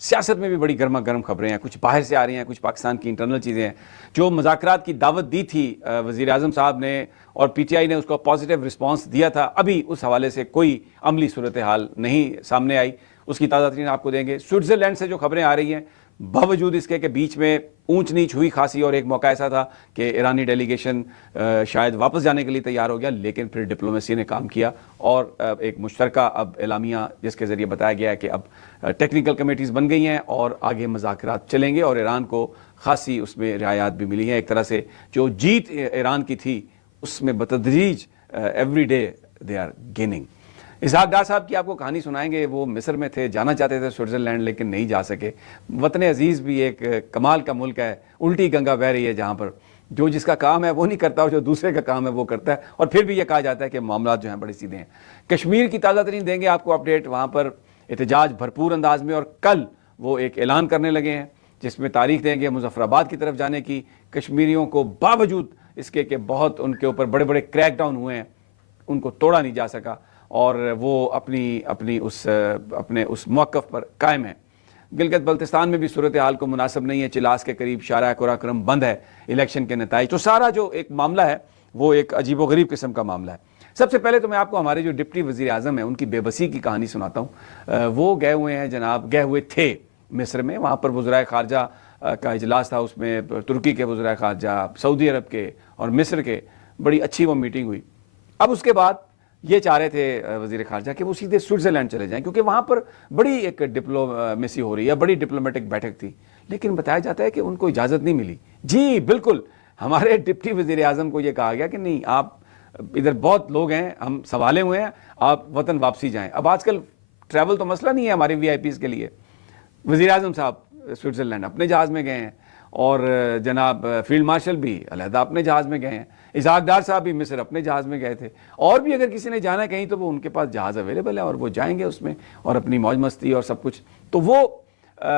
سیاست میں بھی بڑی گرما گرم خبریں ہیں، کچھ باہر سے آ رہی ہیں، کچھ پاکستان کی انٹرنل چیزیں ہیں. جو مذاکرات کی دعوت دی تھی وزیر اعظم صاحب نے اور پی ٹی آئی نے اس کو پازیٹیو رسپانس دیا تھا، ابھی اس حوالے سے کوئی عملی صورتحال نہیں سامنے آئی. اس کی تازہ ترین آپ کو دیں گے. سوئٹزرلینڈ سے جو خبریں آ رہی ہیں، باوجود اس کے کہ بیچ میں اونچ نیچ ہوئی خاصی اور ایک موقع ایسا تھا کہ ایرانی ڈیلیگیشن شاید واپس جانے کے لیے تیار ہو گیا، لیکن پھر ڈپلومیسی نے کام کیا اور ایک مشترکہ اب اعلامیہ جس کے ذریعے بتایا گیا ہے کہ اب ٹیکنیکل کمیٹیز بن گئی ہیں اور آگے مذاکرات چلیں گے اور ایران کو خاصی اس میں رعایات بھی ملی ہیں. ایک طرح سے جو جیت ایران کی تھی اس میں بتدریج every day they are gaining. Ishaq Dar صاحب کی آپ کو کہانی سنائیں گے. وہ مصر میں تھے، جانا چاہتے تھے سوئٹزرلینڈ لیکن نہیں جا سکے. وطن عزیز بھی ایک کمال کا ملک ہے، الٹی گنگا بہہ رہی ہے جہاں پر جو جس کا کام ہے وہ نہیں کرتا اور جو دوسرے کا کام ہے وہ کرتا ہے، اور پھر بھی یہ کہا جاتا ہے کہ معاملات جو ہیں بڑے سیدھے ہیں. کشمیر کی تازہ ترین دیں گے آپ کو اپڈیٹ. وہاں پر احتجاج بھرپور انداز میں، اور کل وہ ایک اعلان کرنے لگے ہیں جس میں تاریخ دیں گے مظفر آباد کی طرف جانے کی. کشمیریوں کو باوجود اس کے کہ بہت ان کے اوپر بڑے بڑے کریک ڈاؤن ہوئے ہیں، ان کو توڑا نہیں جا سکا اور وہ اپنے اس موقف پر قائم ہیں. گلگت بلتستان میں بھی صورتحال کو مناسب نہیں ہے. چلاس کے قریب شارع قراقرم بند ہے الیکشن کے نتائج. تو سارا جو ایک معاملہ ہے وہ ایک عجیب و غریب قسم کا معاملہ ہے. سب سے پہلے تو میں آپ کو ہمارے جو ڈپٹی وزیر اعظم ہیں ان کی بے بسی کی کہانی سناتا ہوں. وہ گئے ہوئے تھے مصر میں. وہاں پر وزرائے خارجہ کا اجلاس تھا، اس میں ترکی کے وزرائے خارجہ، سعودی عرب کے اور مصر کے، بڑی اچھی وہ میٹنگ ہوئی. اب اس کے بعد یہ چاہ رہے تھے وزیر خارجہ کہ وہ سیدھے سوئٹزرلینڈ چلے جائیں کیونکہ وہاں پر بڑی ایک ڈپلومیسی ہو رہی ہے، بڑی ڈپلومیٹک بیٹھک تھی. لیکن بتایا جاتا ہے کہ ان کو اجازت نہیں ملی. جی بالکل، ہمارے ڈپٹی وزیر اعظم کو یہ کہا گیا کہ نہیں، آپ ادھر بہت لوگ ہیں، ہم سنبھالے ہوئے ہیں، آپ وطن واپسی جائیں. اب آج کل ٹریول تو مسئلہ نہیں ہے ہمارے وی آئی پیز کے لیے. وزیر اعظم صاحب سوئٹزرلینڈ اپنے جہاز میں گئے ہیں اور جناب فیلڈ مارشل بھی علیحدہ اپنے جہاز میں گئے ہیں. اسحاق ڈار صاحب بھی مصر اپنے جہاز میں گئے تھے. اور بھی اگر کسی نے جانا ہے کہیں تو وہ ان کے پاس جہاز اویلیبل ہے اور وہ جائیں گے اس میں اور اپنی موج مستی اور سب کچھ. تو وہ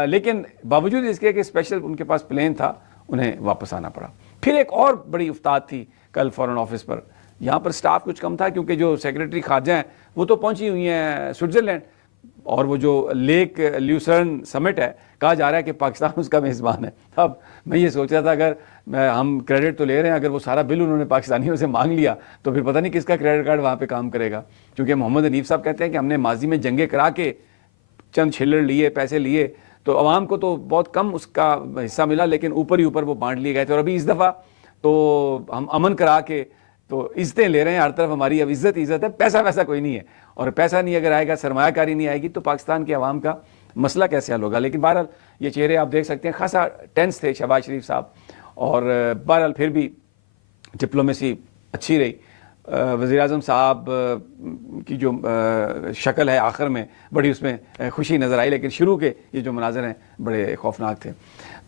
لیکن باوجود اس کے کہ اسپیشل ان کے پاس پلین تھا، انہیں واپس آنا پڑا. پھر ایک اور بڑی افتاد تھی کل فورن آفس پر. یہاں پر سٹاف کچھ کم تھا کیونکہ جو سیکریٹری خارجہ ہیں وہ تو پہنچی ہوئی ہیں سوئٹزرلینڈ، اور وہ جو لیک لیوسرن سمٹ ہے کہا جا رہا ہے کہ پاکستان اس کا میزبان ہے. اب میں یہ سوچ رہا تھا اگر ہم کریڈٹ تو لے رہے ہیں، اگر وہ سارا بل انہوں نے پاکستانیوں سے مانگ لیا تو پھر پتہ نہیں کس کا کریڈٹ کارڈ وہاں پہ کام کرے گا. کیونکہ محمد حنیف صاحب کہتے ہیں کہ ہم نے ماضی میں جنگیں کرا کے چند چھلڑ لیے، پیسے لیے، تو عوام کو تو بہت کم اس کا حصہ ملا، لیکن اوپر ہی اوپر وہ بانٹ لیے گئے تھے. اور ابھی اس دفعہ تو ہم امن کرا کے تو عزتیں لے رہے ہیں ہر طرف. ہماری اب عزت ہے، پیسہ ویسا کوئی نہیں ہے. اور پیسہ نہیں اگر آئے گا، سرمایہ کاری نہیں آئے گی تو پاکستان کے عوام کا مسئلہ کیسے حل ہوگا. لیکن بہرحال یہ چہرے آپ دیکھ سکتے ہیں، خاصا ٹینس تھے شہباز شریف صاحب. اور بہرحال پھر بھی ڈپلومیسی اچھی رہی. وزیر اعظم صاحب کی جو شکل ہے آخر میں بڑی اس میں خوشی نظر آئی، لیکن شروع کے یہ جو مناظر ہیں بڑے خوفناک تھے.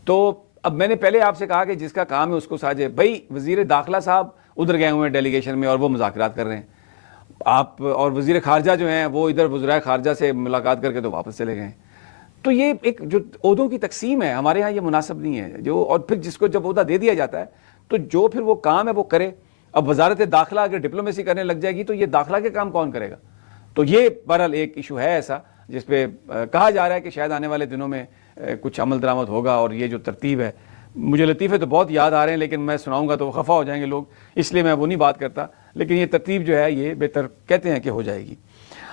تو اب میں نے پہلے آپ سے کہا کہ جس کا کام ہے اس کو ساجے. بھائی وزیر داخلہ صاحب ادھر گئے ہوئے ہیں ڈیلیگیشن میں اور وہ مذاکرات کر رہے ہیں. آپ اور وزیر خارجہ جو ہیں وہ ادھر وزرائے خارجہ سے ملاقات کر کے تو واپس چلے گئے. تو یہ ایک جو عہدوں کی تقسیم ہے ہمارے ہاں یہ مناسب نہیں ہے. جو اور پھر جس کو جب عہدہ دے دیا جاتا ہے تو جو پھر وہ کام ہے وہ کرے. اب وزارت داخلہ اگر ڈپلومیسی کرنے لگ جائے گی تو یہ داخلہ کے کام کون کرے گا؟ تو یہ بہرحال ایک ایشو ہے ایسا جس پہ کہا جا رہا ہے کہ شاید آنے والے دنوں میں کچھ عمل درآمد ہوگا. اور یہ جو ترتیب ہے، مجھے لطیفے تو بہت یاد آ رہے ہیں لیکن میں سناؤں گا تو خفا ہو جائیں گے لوگ، اس لیے میں وہ نہیں بات کرتا. لیکن یہ ترتیب جو ہے یہ بہتر کہتے ہیں کہ ہو جائے گی.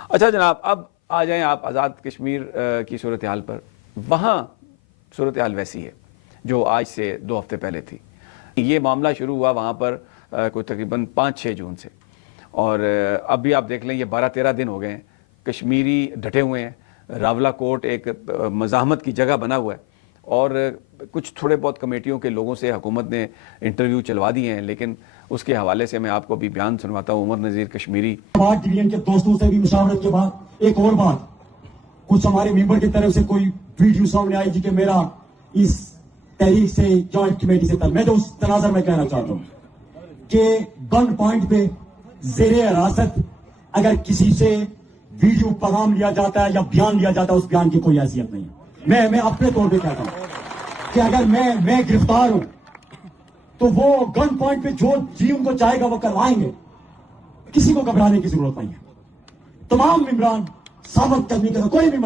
اچھا جناب، اب آ جائیں آپ آزاد کشمیر کی صورتحال پر. وہاں صورتحال ویسی ہے جو آج سے 2 ہفتے پہلے تھی. یہ معاملہ شروع ہوا وہاں پر کوئی تقریباً 5-6 جون سے، اور اب بھی آپ دیکھ لیں یہ 12-13 دن ہو گئے ہیں. کشمیری ڈٹے ہوئے ہیں. راولہ کوٹ ایک مزاحمت کی جگہ بنا ہوا ہے، اور کچھ تھوڑے بہت کمیٹیوں کے لوگوں سے حکومت نے انٹرویو چلوا دیے ہیں. لیکن اس کے حوالے سے میں آپ کو بھی بیان سنواتا ہوں. عمر نذیر کشمیری ڈویژن کے دوستوں سے بھی مشاورت کے بعد ایک اور بات، کچھ ہمارے ممبر کی طرف سے کوئی ویڈیو سامنے آئی جی کہ میرا اس تحریک سے جوائنٹ کمیٹی سے میں تو اس تناظر میں کہنا چاہتا ہوں کہ گن پوائنٹ پہ زیر حراست اگر کسی سے ویڈیو پیغام لیا جاتا ہے یا بیان لیا جاتا ہے، اس بیان کی کوئی حیثیت نہیں ہے. میں اپنے طور پہ کہتا ہوں کہ اگر میں گرفتار ہوں تو وہ گن پوائنٹ پہ جو جی ان کو چاہے گا وہ کروائیں گے. کسی کو گھبرانے کی ضرورت نہیں ہے. تمام ممبران ثابت کرنے کا کوئی بھی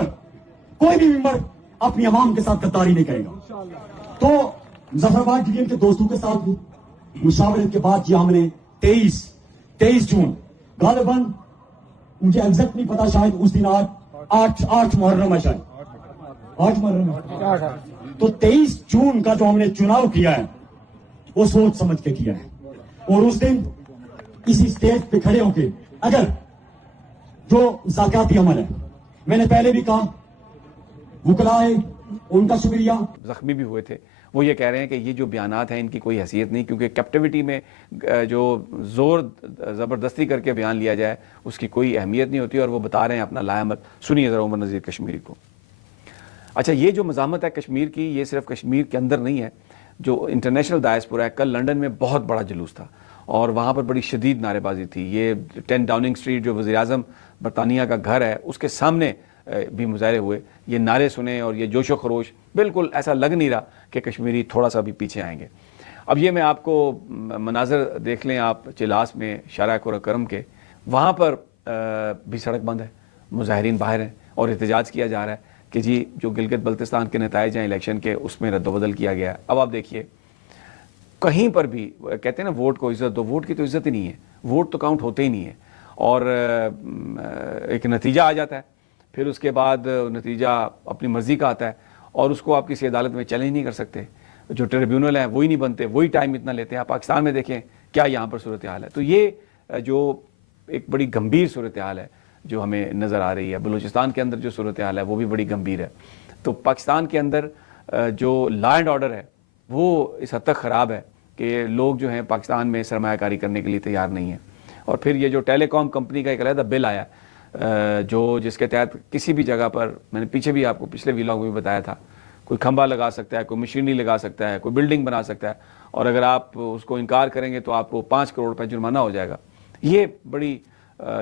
ممبر اپنی عوام کے ساتھ غداری نہیں کرے گا. تو مظفرآباد ڈویژن کے دوستوں کے ساتھ بھی مشاورت کے بعد جی ہم نے 23 جون غالباً مجھے ایگزیکٹ نہیں پتا, شاید اس دن 8 محرم ہے, شاید 8 محرم ہے. تو 23 جون کا جو ہم نے چناؤ کیا ہے وہ سوچ سمجھ کے کیا ہے, اور اس دن اسی اسٹیج پہ کھڑے ہو کے اگر جو زکاتی عمل ہے, میں نے پہلے بھی کہا وکلاء ان کا شکریہ. زخمی بھی ہوئے تھے, وہ یہ کہہ رہے ہیں کہ یہ جو بیانات ہیں ان کی کوئی حیثیت نہیں, کیونکہ کیپٹیوٹی میں جو زور زبردستی کر کے بیان لیا جائے اس کی کوئی اہمیت نہیں ہوتی, اور وہ بتا رہے ہیں اپنا لائحہ. سنیے ذرا عمر نذیر کشمیری کو. اچھا, یہ جو مزاحمت ہے کشمیر کی, یہ صرف کشمیر کے اندر نہیں ہے, جو انٹرنیشنل ڈائسپورا ہے. کل لنڈن میں بہت بڑا جلوس تھا اور وہاں پر بڑی شدید نعرے بازی تھی. یہ 10 ڈاؤننگ اسٹریٹ جو وزیر اعظم برطانیہ کا گھر ہے اس کے سامنے بھی مظاہرے ہوئے. یہ نعرے سنے اور یہ جوش و خروش, بالکل ایسا لگ نہیں رہا کہ کشمیری تھوڑا سا بھی پیچھے آئیں گے. اب یہ میں آپ کو مناظر دیکھ لیں آپ چلاس میں شارع قرہ کرم کے, وہاں پر بھی سڑک بند ہے, مظاہرین باہر ہیں اور احتجاج کیا جا رہا ہے کہ جی جو گلگت بلتستان کے نتائج ہیں الیکشن کے اس میں رد و بدل کیا گیا ہے. اب آپ دیکھیے کہیں پر بھی کہتے ہیں نا ووٹ کو عزت دو, ووٹ کی تو عزت ہی نہیں ہے, ووٹ تو کاؤنٹ ہوتے ہی نہیں ہے, اور ایک نتیجہ آ جاتا ہے, پھر اس کے بعد نتیجہ اپنی مرضی کا آتا ہے اور اس کو آپ کسی عدالت میں چیلنج نہیں کر سکتے. جو ٹریبیونل ہیں وہی نہیں بنتے, وہی ٹائم اتنا لیتے ہیں. آپ پاکستان میں دیکھیں کیا یہاں پر صورتحال ہے. تو یہ جو ایک بڑی گمبھیر صورتحال ہے جو ہمیں نظر آ رہی ہے. بلوچستان کے اندر جو صورتحال ہے وہ بھی بڑی گمبھیر ہے. تو پاکستان کے اندر جو لا اینڈ آرڈر ہے وہ اس حد تک خراب ہے کہ لوگ جو ہیں پاکستان میں سرمایہ کاری کرنے کے لیے تیار نہیں ہیں. اور پھر یہ جو ٹیلی کام کمپنی کا ایک علیحدہ بل آیا جو جس کے تحت کسی بھی جگہ پر, میں نے پیچھے بھی آپ کو پچھلے ویلاگ میں بھی بتایا تھا, کوئی کھمبا لگا سکتا ہے, کوئی مشینری لگا سکتا ہے, کوئی بلڈنگ بنا سکتا ہے, اور اگر آپ اس کو انکار کریں گے تو آپ کو 5 کروڑ روپے جرمانہ ہو جائے گا. یہ بڑی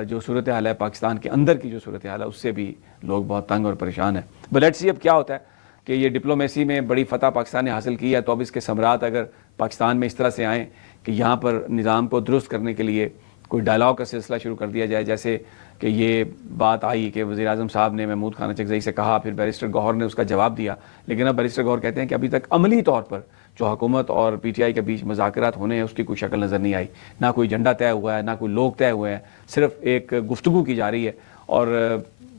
جو صورتحال ہے پاکستان کے اندر کی جو صورتحال ہے اس سے بھی لوگ بہت تنگ اور پریشان ہیں. بٹ لیٹس سی اب کیا ہوتا ہے کہ یہ ڈپلومیسی میں بڑی فتح پاکستان نے حاصل کی ہے, تو اب اس کے ثمرات اگر پاکستان میں اس طرح سے آئیں کہ یہاں پر نظام کو درست کرنے کے لیے کوئی ڈائلاگ کا سلسلہ شروع کر دیا جائے, جیسے کہ یہ بات آئی کہ وزیر اعظم صاحب نے محمود خان اچکزئی سے کہا, پھر بیرسٹر گوہر نے اس کا جواب دیا, لیکن اب بیرسٹر گوہر کہتے ہیں کہ ابھی تک عملی طور پر جو حکومت اور پی ٹی آئی کے بیچ مذاکرات ہونے ہیں اس کی کوئی شکل نظر نہیں آئی. نہ کوئی ایجنڈا طے ہوا ہے, نہ کوئی لوگ طے ہوئے ہیں, صرف ایک گفتگو کی جا رہی ہے. اور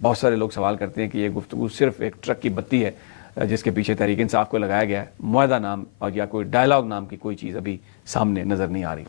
بہت سارے لوگ سوال کرتے ہیں کہ یہ گفتگو صرف ایک ٹرک کی بتی ہے جس کے پیچھے تحریک انصاف کو لگایا گیا ہے. معاہدہ نام اور یا کوئی ڈائلاگ نام کی کوئی چیز ابھی سامنے نظر نہیں آ رہی.